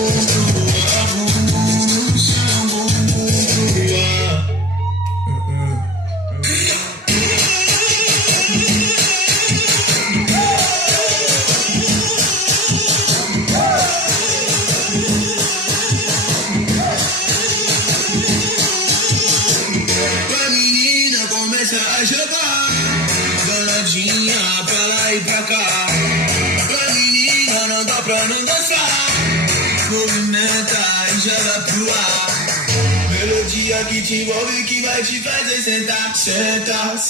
A menina começa a jogar, danadinha pra lá e pra cá. Pra menina não dá pra não dançar, movimenta e joga pro ar. Melodia que te envolve, que vai te fazer sentar, senta, senta.